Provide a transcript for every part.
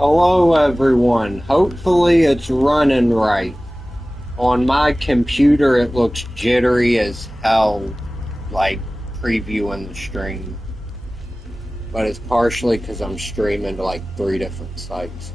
Hello everyone. Hopefully it's running right. On my computer it looks jittery as hell, like previewing the stream. But it's partially because I'm streaming to like 3 different sites.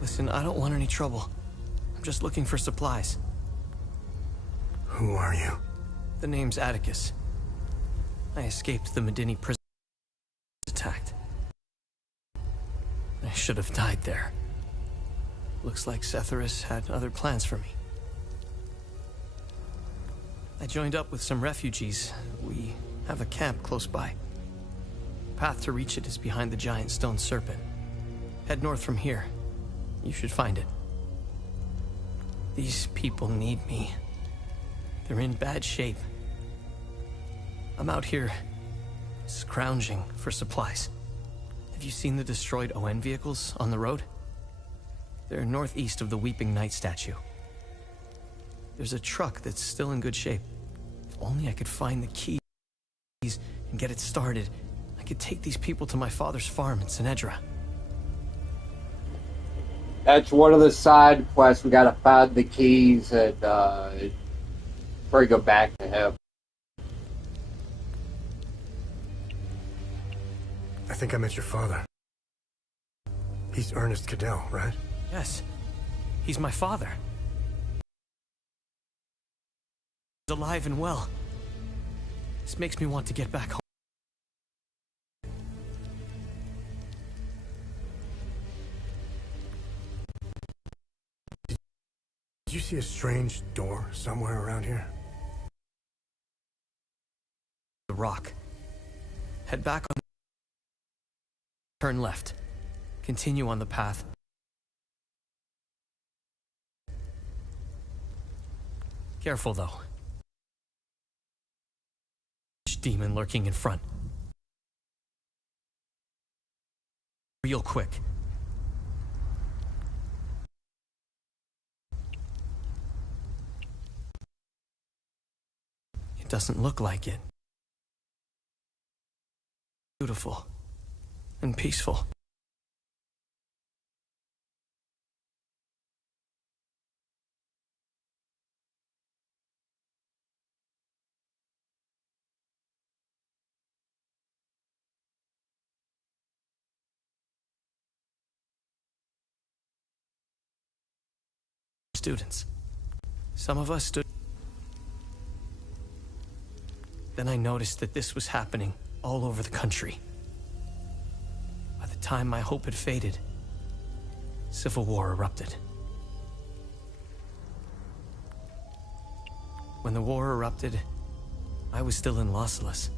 Listen, I don't want any trouble. I'm just looking for supplies. Who are you? The name's Atticus. I escaped the Medini prison attacked. I should have died there. Looks like Setharus had other plans for me. I joined up with some refugees. We have a camp close by. The path to reach it is behind the giant stone serpent. Head north from here. You should find it. These people need me. They're in bad shape. I'm out here scrounging for supplies. Have you seen the destroyed ON vehicles on the road? They're northeast of the Weeping Knight statue. There's a truck that's still in good shape. If only I could find the keys and get it started, I could take these people to my father's farm in Sinedra. That's one of the side quests. We gotta find the keys and before we go back to him. I think I met your father. He's Ernest Cadell, right? Yes, he's my father. He's alive and well. This makes me want to get back home. Did you see a strange door somewhere around here? The rock. Head back on. Turn left. Continue on the path. Careful though. Demon lurking in front. Real quick. It doesn't look like it. Beautiful and peaceful. Students. Some of us stood. Then I noticed that this was happening all over the country. By the time my hope had faded, civil war erupted. When the war erupted, I was still in Lausulus,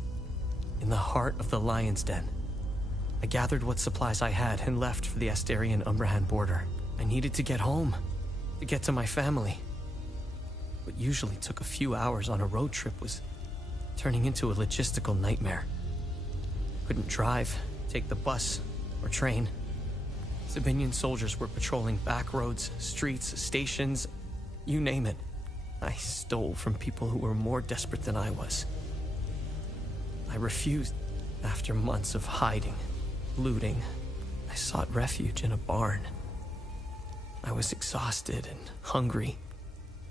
in the heart of the Lion's Den. I gathered what supplies I had and left for the Astarian-Umbrahan border. I needed to get home. to get to my family. What usually took a few hours on a road trip was turning into a logistical nightmare. Couldn't drive, take the bus, or train. Sabinian soldiers were patrolling back roads, streets, stations, you name it. I stole from people who were more desperate than I was. I refused. After months of hiding, looting, I sought refuge in a barn. I was exhausted and hungry.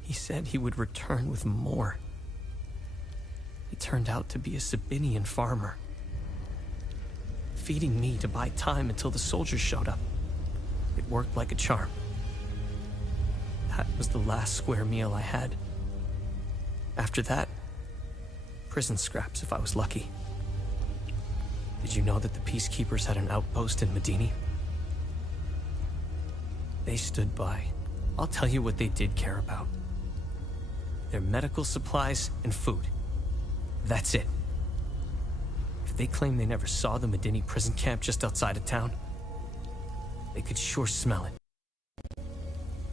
He said he would return with more. He turned out to be a Sabinian farmer, feeding me to buy time until the soldiers showed up. It worked like a charm. That was the last square meal I had. After that, prison scraps if I was lucky. Did you know that the peacekeepers had an outpost in Medini? They stood by. I'll tell you what they did care about. Their medical supplies and food. That's it. If they claim they never saw the Medini prison camp just outside of town, they could sure smell it.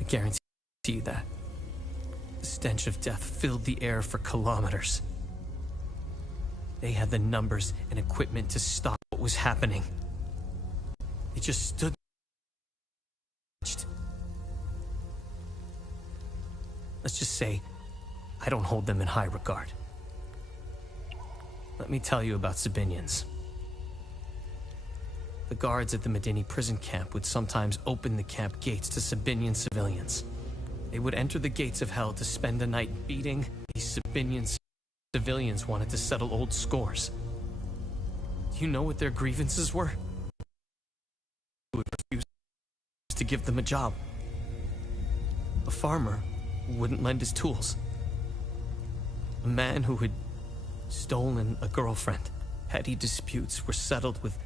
I guarantee you that. The stench of death filled the air for kilometers. They had the numbers and equipment to stop what was happening. They just stood. Let's just say, I don't hold them in high regard. Let me tell you about Sabinians. The guards at the Medini prison camp would sometimes open the camp gates to Sabinian civilians. They would enter the gates of hell to spend the night beating these Sabinian civilians wanted to settle old scores. Do you know what their grievances were? Who would refuse to give them a job. A farmer who wouldn't lend his tools. A man who had stolen a girlfriend. Petty disputes were settled with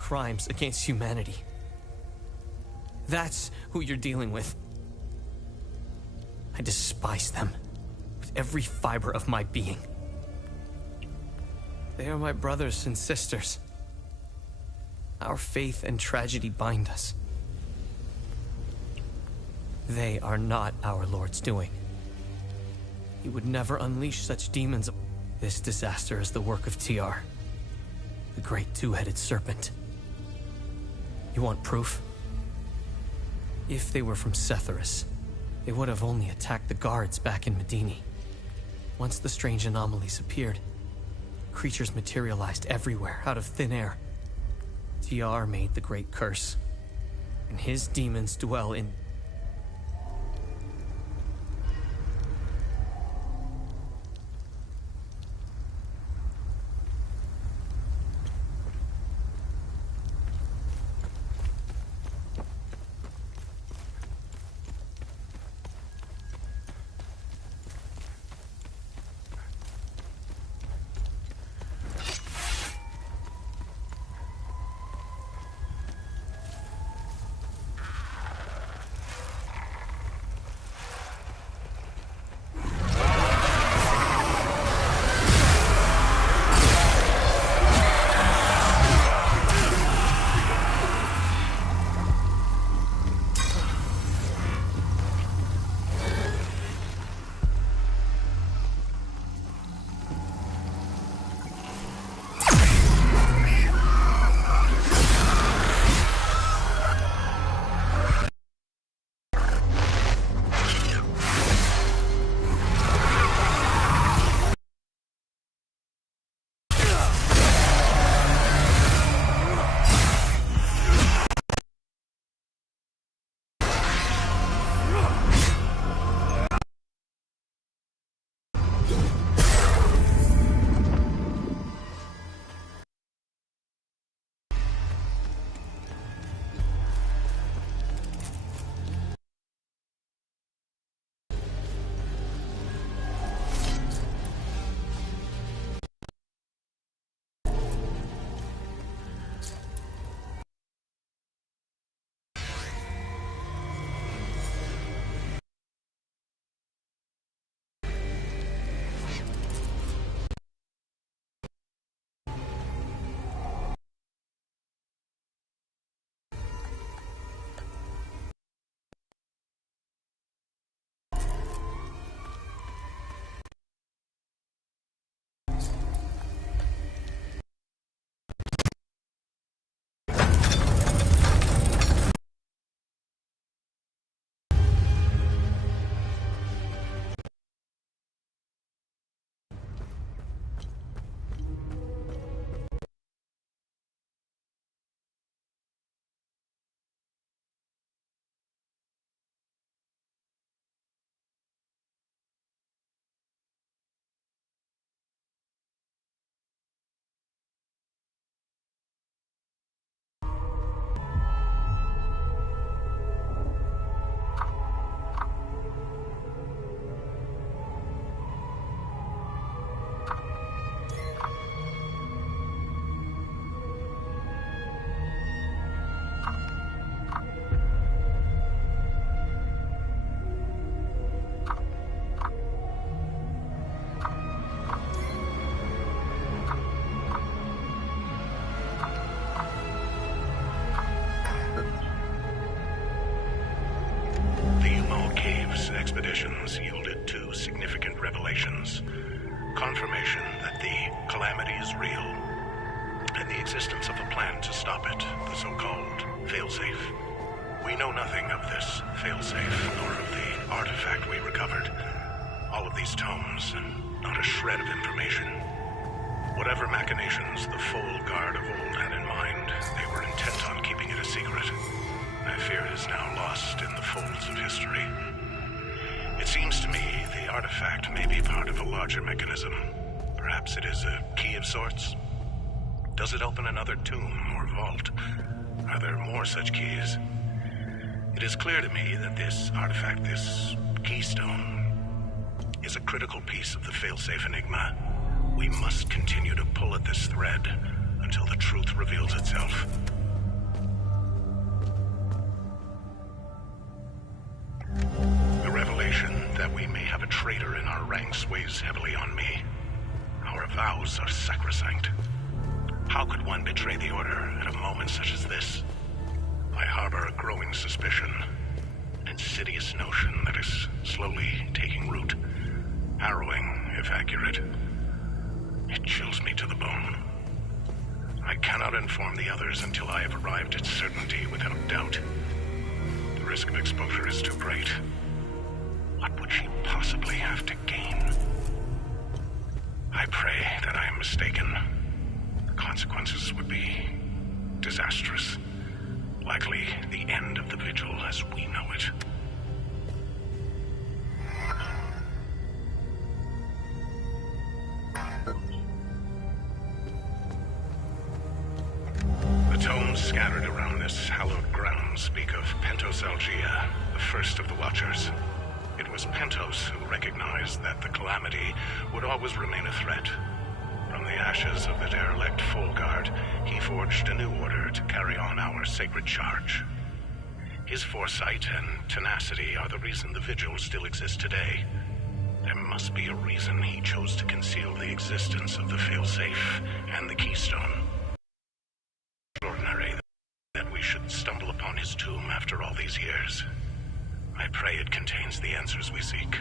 crimes against humanity. That's who you're dealing with. I despise them with every fiber of my being. They are my brothers and sisters. Our faith and tragedy bind us. They are not our Lord's doing. He would never unleash such demons. This disaster is the work of TR, the great two-headed serpent. You want proof? If they were from Setharus, they would have only attacked the guards back in Medini. Once the strange anomalies appeared, creatures materialized everywhere out of thin air. TR made the great curse, and his demons dwell in... sessions yielded two significant revelations. Confirmation that the calamity is real, and the existence of a plan to stop it, the so-called failsafe. We know nothing of this failsafe, nor of the artifact we recovered. All of these tomes, and not a shred of information. Whatever machinations the full guard of old had in mind, they were intent on keeping it a secret. I fear it is now lost in the folds of history. It seems to me the artifact may be part of a larger mechanism. Perhaps it is a key of sorts? Does it open another tomb or vault? Are there more such keys? It is clear to me that this artifact, this keystone, is a critical piece of the failsafe enigma. We must continue to pull at this thread until the truth reveals itself. The revelation that we may have a traitor in our ranks weighs heavily on me. Our vows are sacrosanct. How could one betray the Order at a moment such as this? I harbor a growing suspicion, an insidious notion that is slowly taking root. Harrowing, if accurate. It chills me to the bone. I cannot inform the others until I have arrived at certainty without doubt. The risk of exposure is too great. What would she possibly have to gain? I pray that I am mistaken. The consequences would be disastrous. Likely the end of the Vigil as we know it. The tomes scattered around this hallowed ground speak of Pentos Algea, the first of the Watchers. It was Pentos who recognized that the calamity would always remain a threat. From the ashes of the derelict Full Guard, he forged a new order to carry on our sacred charge. His foresight and tenacity are the reason the Vigil still exists today. There must be a reason he chose to conceal the existence of the failsafe and the keystone. Extraordinary that we should stumble upon his tomb after all these years. I pray it contains the answers we seek.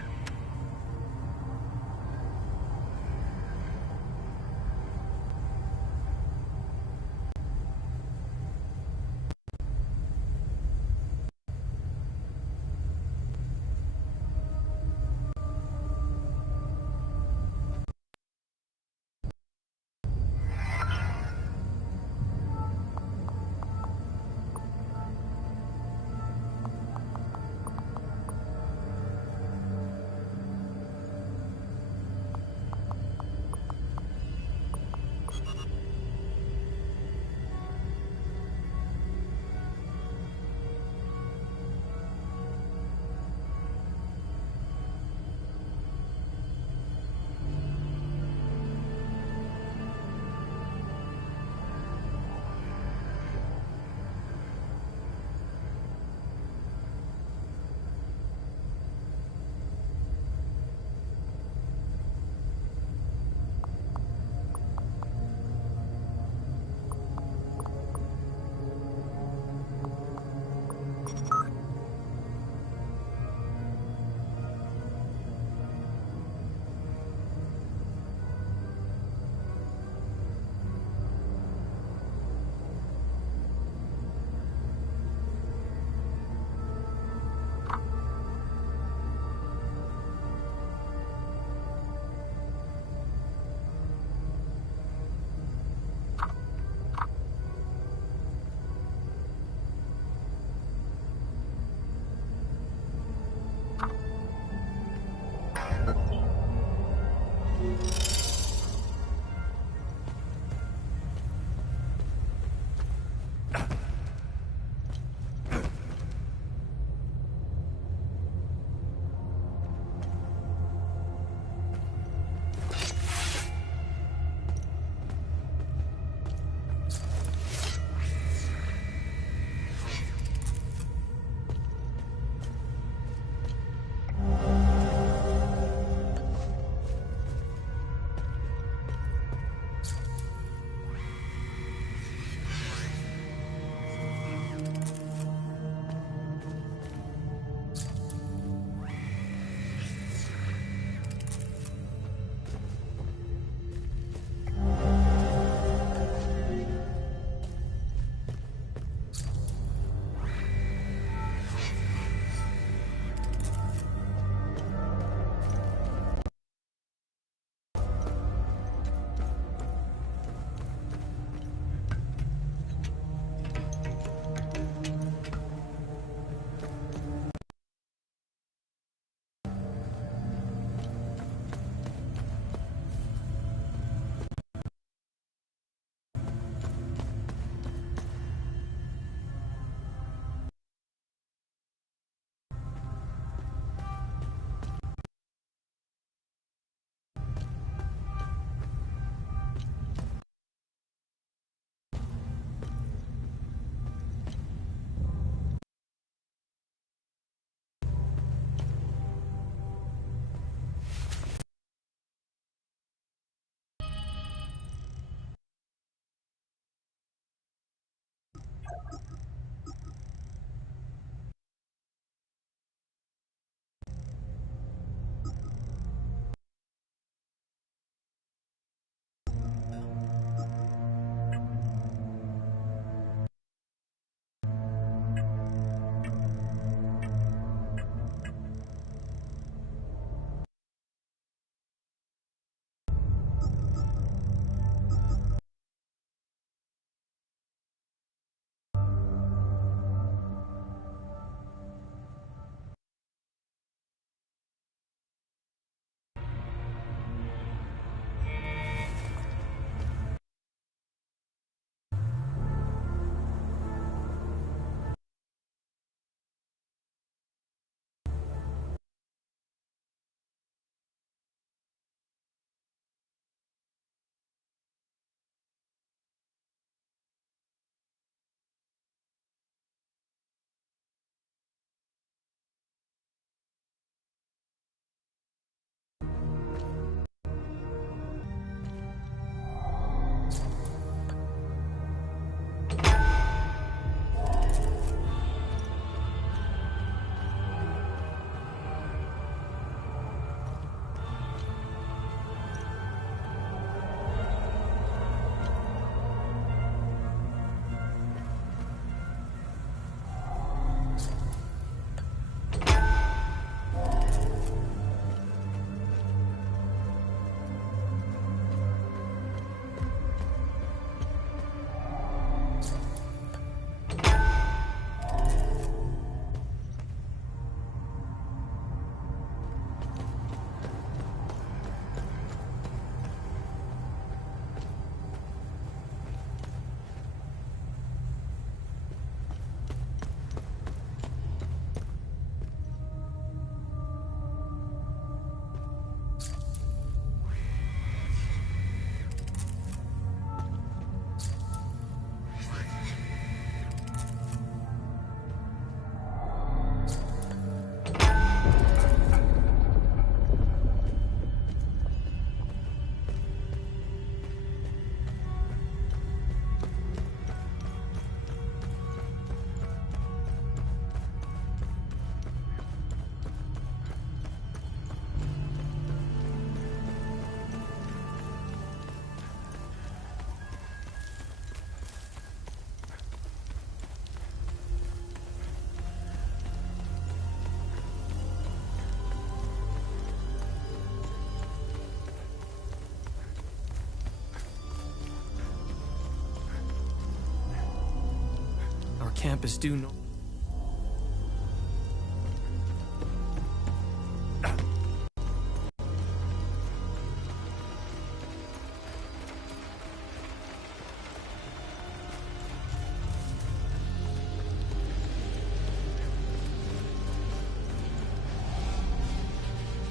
camp is due north.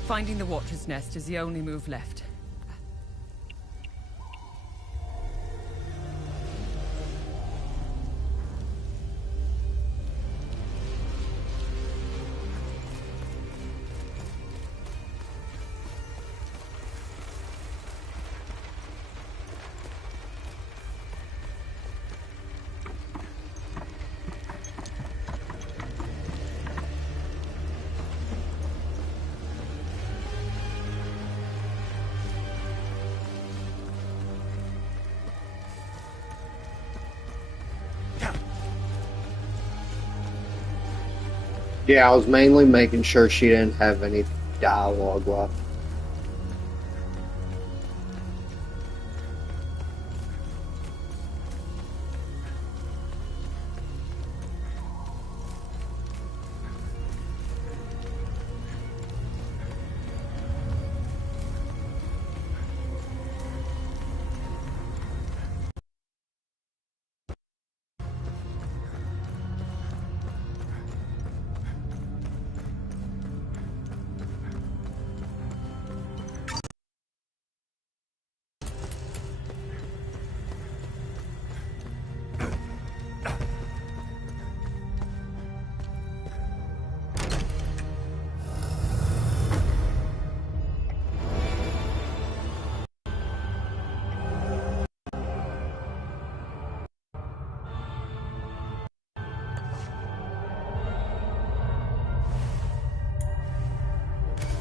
Finding the Watcher's Nest is the only move left. Yeah, I was mainly making sure she didn't have any dialogue left.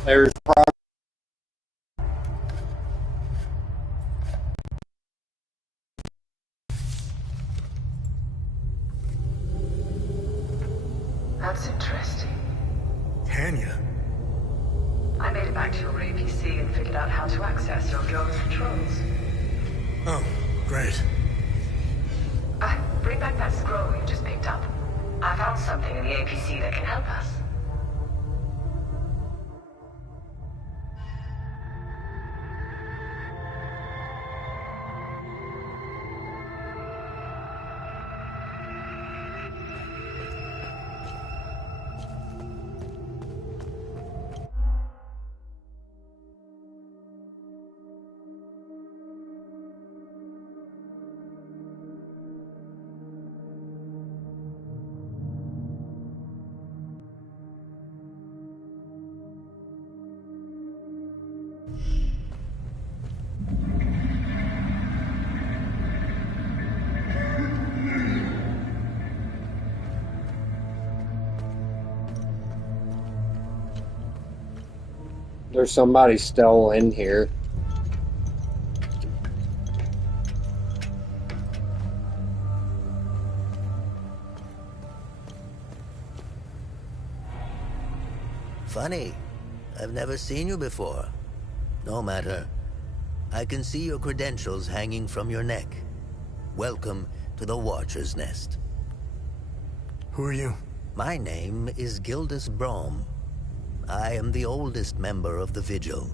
There's probably That's interesting. Tanya. I made it back to your APC and figured out how to access your drone's controls. Oh, great. Bring back that scroll you just picked up. I found something in the APC that can help us. there's somebody still in here. Funny. I've never seen you before. No matter. I can see your credentials hanging from your neck. Welcome to the Watcher's Nest. Who are you? My name is Gildas Brom. I am the oldest member of the Vigil.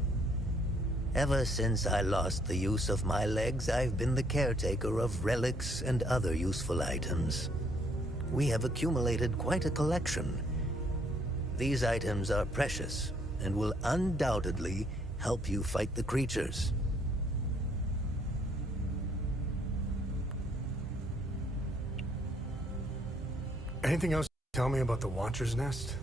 Ever since I lost the use of my legs, I've been the caretaker of relics and other useful items. We have accumulated quite a collection. These items are precious and will undoubtedly help you fight the creatures. Anything else you can tell me about the Watcher's Nest?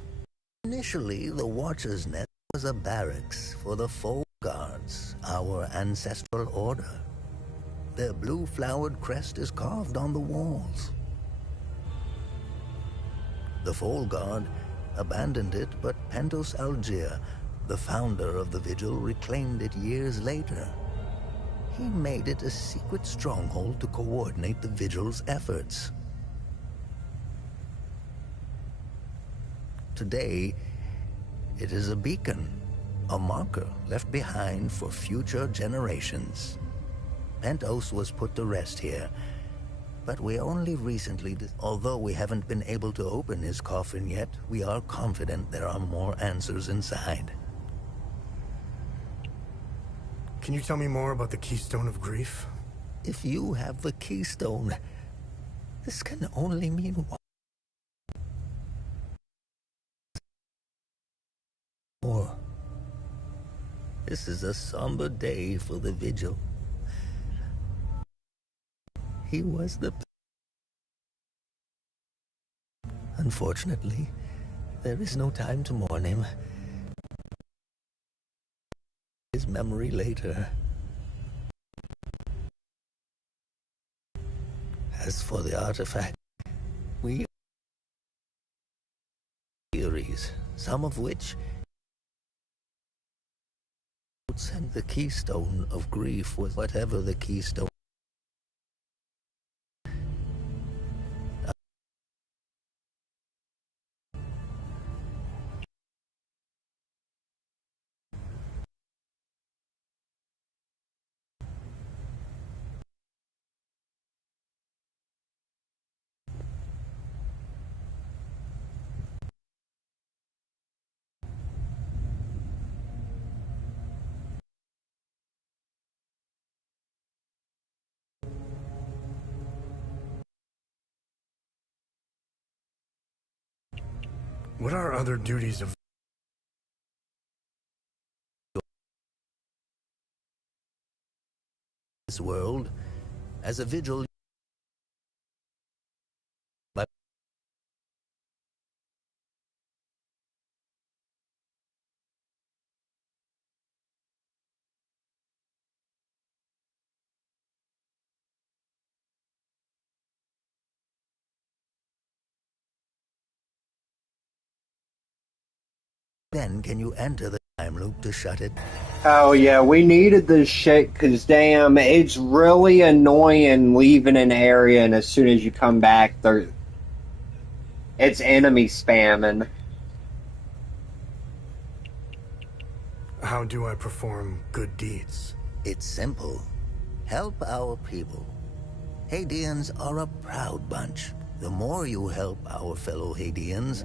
Initially, the Watcher's Nest was a barracks for the Fold Guards, our ancestral order. Their blue-flowered crest is carved on the walls. The Fold Guard abandoned it, but Pentos Algier, the founder of the Vigil, reclaimed it years later. He made it a secret stronghold to coordinate the Vigil's efforts. Today, it is a beacon, a marker left behind for future generations. Pentos was put to rest here, But we only recently, although we haven't been able to open his coffin yet, we are confident there are more answers inside. Can you tell me more about the Keystone of Grief? If you have the keystone, this can only mean one more. This is a somber day for the Vigil. He was the... Unfortunately, there is no time to mourn him. His memory later. As for the artifact, we theories, some of which and the Keystone of Grief was whatever the Keystone. What are other duties of This world? As a Vigil, then can you enter the time loop to shut it? Oh yeah, we needed this shit because damn, it's really annoying leaving an area and as soon as you come back, it's enemy spamming. how do I perform good deeds? It's simple. Help our people. Hadeans are a proud bunch. The more you help our fellow Hadeans,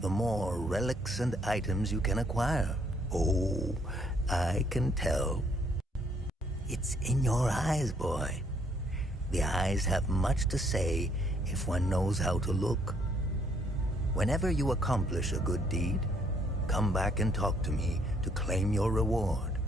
the more relics and items you can acquire. Oh, I can tell. It's in your eyes, boy. The eyes have much to say if one knows how to look. Whenever you accomplish a good deed, come back and talk to me to claim your reward.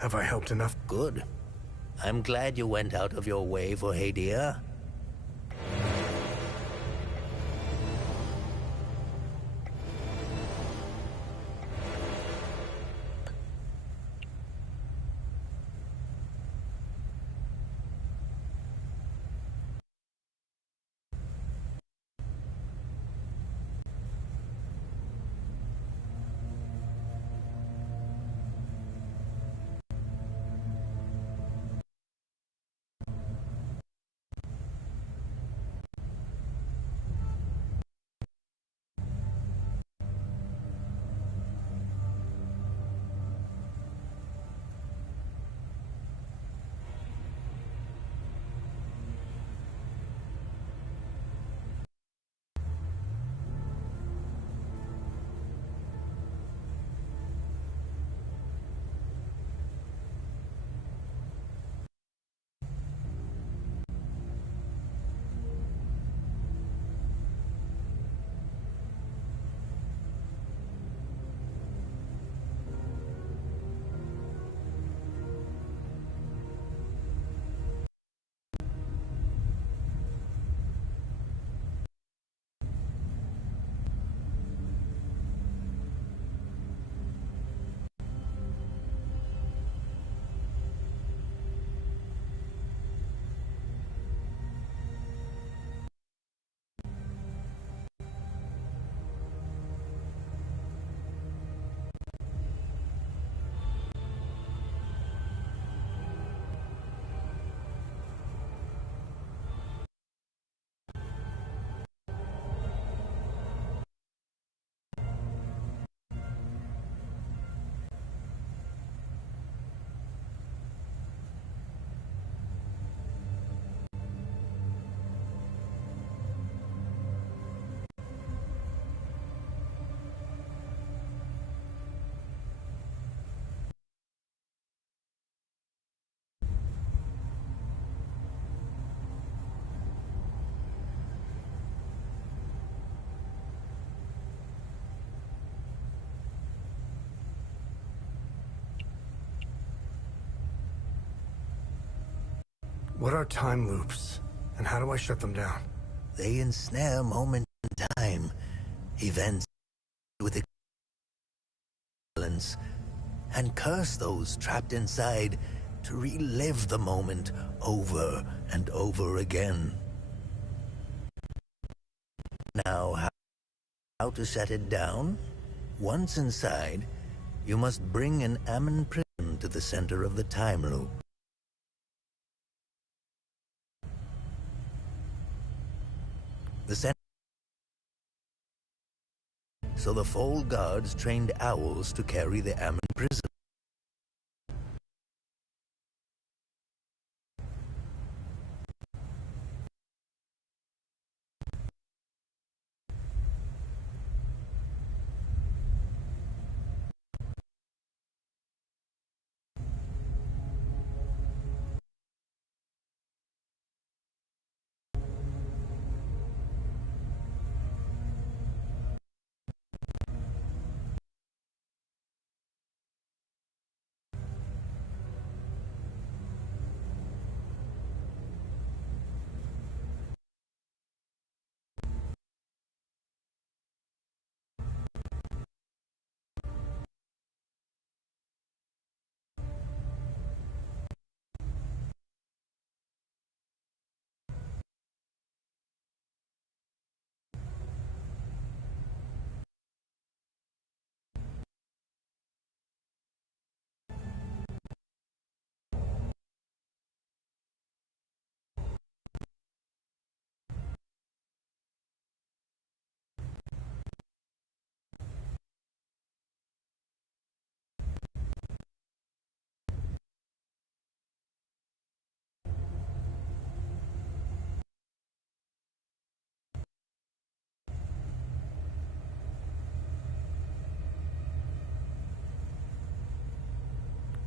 Have I helped enough? Good. I'm glad you went out of your way for Hadia. What are time loops? And how do I shut them down? They ensnare moment in time, events with excellence, and curse those trapped inside to relive the moment over and over again. Now, how to shut it down? Once inside, you must bring an Ammon prism to the center of the time loop. The center. So the Fold Guards trained owls to carry the Ammon prism.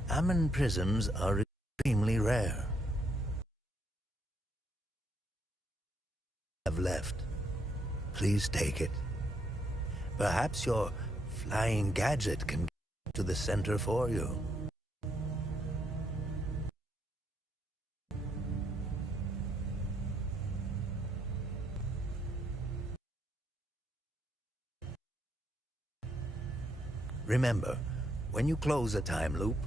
Ammon prisms are extremely rare. Have left. Please take it. Perhaps your flying gadget can get to the center for you. Remember, when you close a time loop,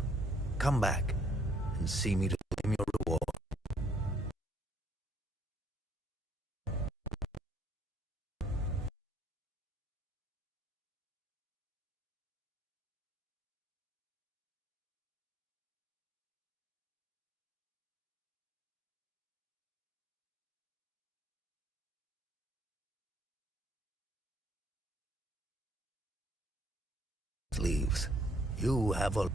come back and see me to claim your reward. Leaves. You have a